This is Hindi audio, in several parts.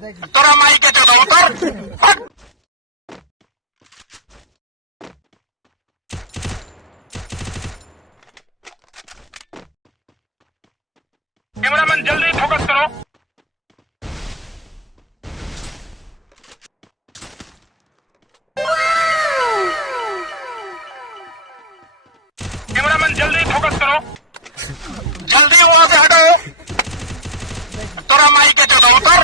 तोरा माई के चलो उतर। कैमरामैन जल्दी फोकस करो। कैमरामैन जल्दी फोकस करो। जल्दी वहां से हटो। तोरा माई के चलो उतर।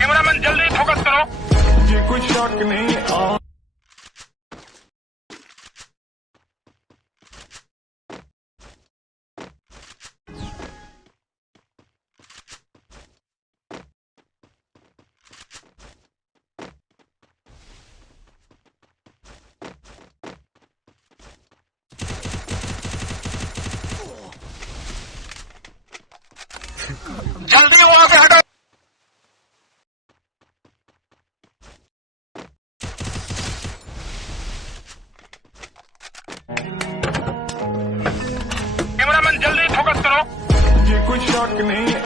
कैमरामैन जल्दी फोकस करो। ये कोई शक नहीं जल्दी वहां से हटो। कैमरामैन जल्दी फोकस करो। ये कोई शक नहीं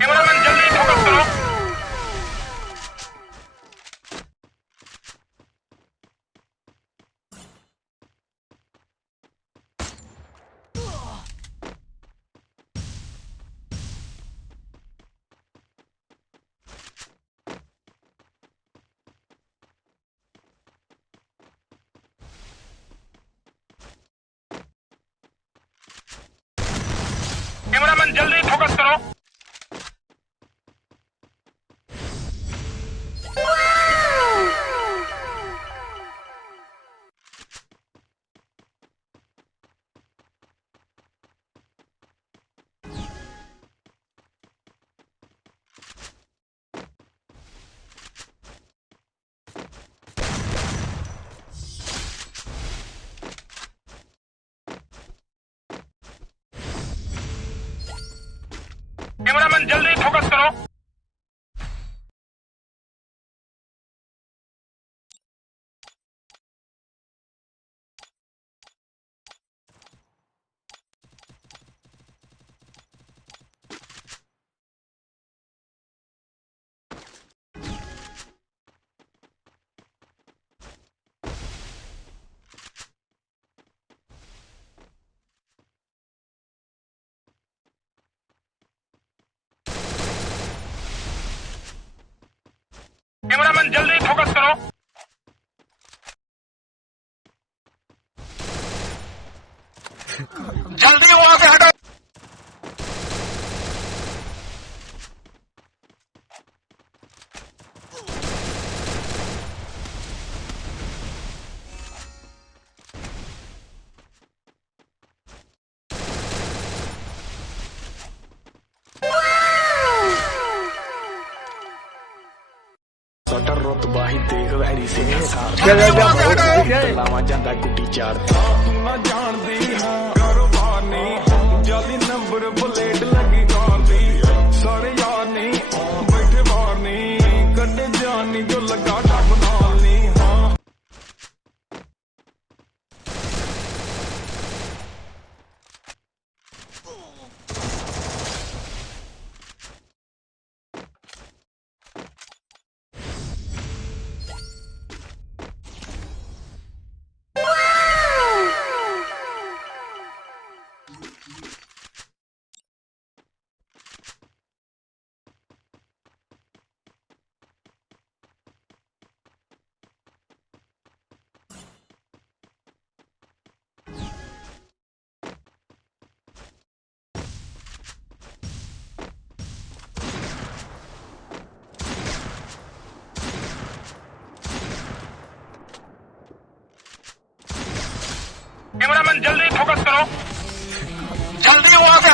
कैमरामैन जल्दी फोकस करो। कैमरामैन जल्दी फोकस करो। कैमरामैन जल्दी फोकस करो। कैमरामैन जल्दी फोकस करो। जल्दी वहां से हटो। सटर रुतबा ही देख वैरी से लावा जांदा गुड्डी चाड़ता ना जानदी कारोबार नहीं जाली नंबर प्लेट लगी गांदी सारे यार नहीं बैठे बाहर नहीं कटे जानी जो लगा टप नाल नहीं हाँ कैमरामैन जल्दी फोकस करो, जल्दी वहां से